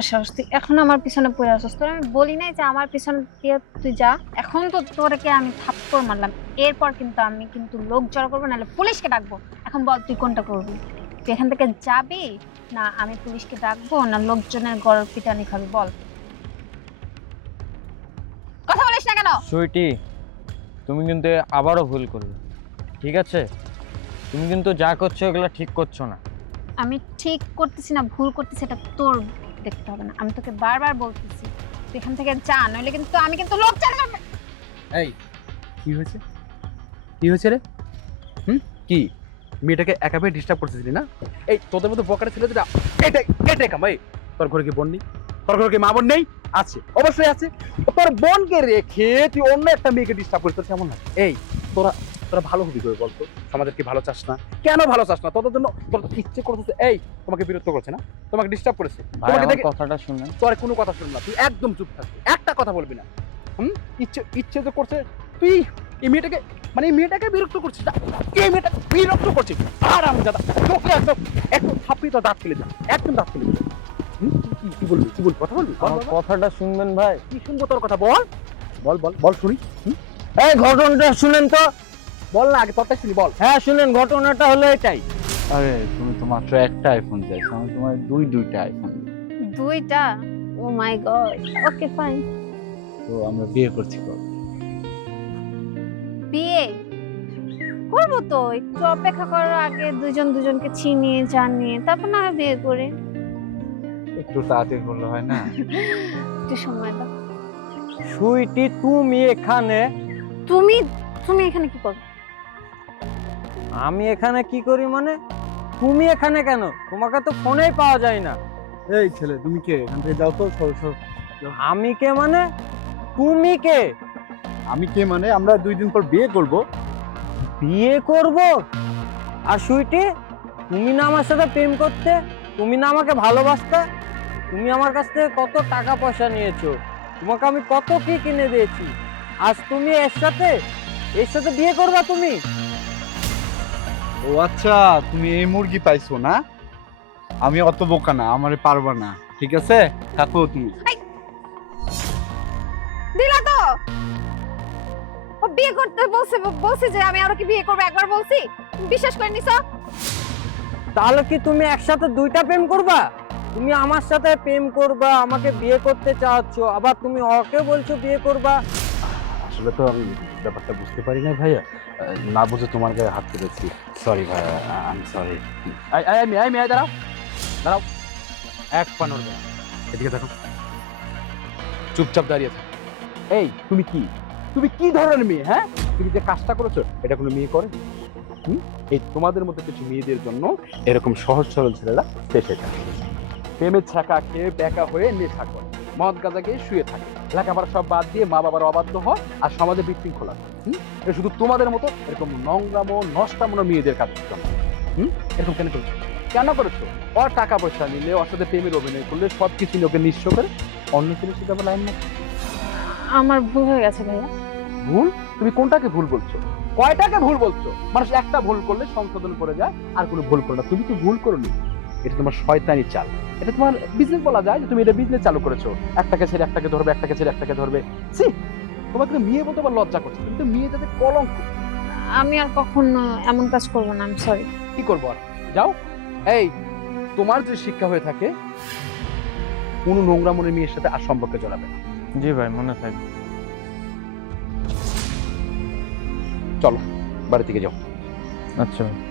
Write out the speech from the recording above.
বড় সাহস তুই এখন আমার পিছনে পড়ে আসছিস তোর আমি বলি নাই যে আমার পিছনে দিয়ে তুই যা। এখন তো তোরকে আমি থাপ্পড় মারলাম। এরপর কিন্তু আমি কিন্তু লোক জড়ো করব নাহলে পুলিশকে ডাকবো। এখন বল তুই কোনটা করবি? তুই এখান থেকে যাবি? না আমি পুলিশকে ডাকবো না লোকজনের গড় পিটানি খাবি? বল। কথা বলিস না কেন? সুইটি তুমি কিন্তু আবারও ভুল করবে ঠিক আছে? তুমি কিন্তু যা করছ এগুলো ঠিক করছ না। আমি ঠিক করতেছি না ভুল করতেছি এটা তোর দেখতে হবে না। আমি তোকে বারবার বলতেছি, তুই এখান থেকে যা, নইলে কিন্তু আমি কিন্তু লোক চাল এই, কি হয়েছে? কি হয়েছে রে? হুম? কি? মেয়েটাকে একা পেয়ে ডিস্টার্ব করতেছিলি না? এই, তোদের মতো বকারে ছেলে যেটা এটাই এটাই কাম, এই, তোর ঘরে কি বোন নেই? তোর ঘরে কি মা বোন নেই? আছে, অবশ্যই আছে। তোর বোনকে রেখে তুই অন্য একটা মেয়েকে ডিস্টার্ব করিস তোর কেমন লাগে? এই, তোরা তোরা ভালো হবি করে বলতো? সমাজের কি ভালো চাস না? কেন ভালো চাস না? তোদের জন্য তোর ইচ্ছে করতেছে এই তোমাকে বিরক্ত করছে না? তোমাকে ডিস্টার্ব করেছে। তোমাকে দেখে কথাটা শুনে তোর কোনো কথা শুনব না। তুই একদম চুপ থাকবি একটা কথা বলবি না। হুম? ইচ্ছে ইচ্ছে তো করছে তুই এই মেয়েটাকে মানে এই মেয়েটাকে বিরক্ত করছিস না? এই মেয়েটা বিরক্ত করছিস? আর আমি দাদা তোকে একদম একদম থাপড়ি তো দাঁত ফেলে যা একদম দাঁত ফেলে যা কি- বলবি? কি বলবি? কথা বলবি। কথাটা শুনবেন ভাই। কি শুনব তোর কথা? বল। বল বল। বল শুনি। এই ঘটনাটা শুনেন তো। বল না আগে তোরটা শুনি বল। হ্যাঁ শুনেন ঘটনাটা হলো এটাই। আরে তুমি তো মাত্র একটা আইফোন চাইছো আমি তোমার দুই দুইটা আইফোন দুইটা? ও মাই গড ওকে ফাইন তো আমরা বিয়ে করছি কবে? বিয়ে? করব তো একটু অপেক্ষা করার আগে দুজন দুজনকে চিনিয়ে জানিয়ে তারপর না হয় বিয়ে করে। একটু তাড়াতাড়ি করলে হয় না? একটু সময় দাও। সুইটি তুমি এখানে। তুমি তুমি এখানে কি করো আমি এখানে কি করি মানে? তুমি এখানে কেন? তোমাকে তো ফোনেই পাওয়া যায় না। এই ছেলে তুমি কে? এখান থেকে যাও তো সর সর। আমি কে মানে? তুমি কে? আমি কে মানে? আমরা দুই দিন পর বিয়ে করব। বিয়ে করব? আর সুইটি তুমি না আমার সাথে প্রেম করতে তুমি না আমাকে ভালোবাসতে তুমি আমার কাছ থেকে কত টাকা পয়সা নিয়েছো? তোমাকে আমি কত কি কিনে দিয়েছি? আজ তুমি এর সাথে এর সাথে বিয়ে করবা তুমি? ও আচ্ছা তুমি এই মুরগি পাইছো না? আমি অত বোকা না আমারে পারবা না ঠিক আছে? থাকো তুমি। দিলা তো! ও বিয়ে করতে বলছে বলছে যে আমি আরও কি বিয়ে করব একবার বলছি? বিশ্বাস করে নিছো? তাহলে কি তুমি একসাথে দুইটা প্রেম করবা? তুমি আমার সাথে প্রেম করবা আমাকে বিয়ে করতে চাচ্ছ আবার তুমি ওকে বলছো বিয়ে করবা। আসলে তো আমি ব্যাপারটা বুঝতে পারি না ভাইয়া। না বুঝে তোমার গায়ে হাত তুলেছি। সরি ভাইয়া আমি সরি আমি আমি দাঁড়াও। দাঁড়াও। এক পা নড়বে এদিকে দেখো। চুপচাপ দাঁড়িয়ে থাকো। এই তুমি কি? তুমি কি ধরনের মেয়ে হ্যাঁ? তুমি যে কাজটা করেছ এটা কোনো মেয়ে করে? এই তোমাদের মতো কিছু মেয়েদের জন্য এরকম সহজ সরল ছেলেরা পেশে থাকে প্রেমের ছাকা খেয়ে বেকা হয়ে নেশা করে। মদ গাঁজা খেয়ে শুয়ে থাকে। লেখাপড়া সব বাদ দিয়ে মা বাবার অবাধ্য হয় আর সমাজে বিশৃঙ্খলা করে এটা শুধু তোমাদের মতো এরকম নোংরামো নষ্টামনো মেয়েদের কাজ হুম? এরকম কেন করেছ? কেন করেছ? ওর টাকা পয়সা নিলে ওর সাথে প্রেমের অভিনয় করলে সব কিছু লোকে নিঃস্ব করে। অন্য ছেলের সাথে আবার লাইন মারছো? আমার ভুল হয়ে গেছে ভাইয়া। ভুল? তুমি কোনটাকে ভুল বলছো? কয়টাকে ভুল বলছো? মানুষ একটা ভুল করলে সংশোধন করে যায় আর কোনো ভুল করে না। তুমি তো ভুল করোনি? এটা তোমার শয়তানি চাল। এটা তোমার বিজনেস বলা যায় যে তুমি এটা বিজনেস চালু করেছ। একটাকে ছেড়ে একটাকে ধরবে একটাকে ছেড়ে একটাকে ধরবে। সি তোমাকে তো মেয়ে বলতে আবার লজ্জা করছে। তুমি তো মেয়ে যাতে কলঙ্ক। আমি আর কখনো এমন কাজ করব না আমি সরি কি করব আর? যাও। এই তোমার যে শিক্ষা হয়ে থাকে কোনো নোংরা মনের মেয়ের সাথে আর সম্পর্কে জড়াবে না। জি ভাই মনে থাকবে। চলো বাড়ি থেকে যাও। আচ্ছা ভাই।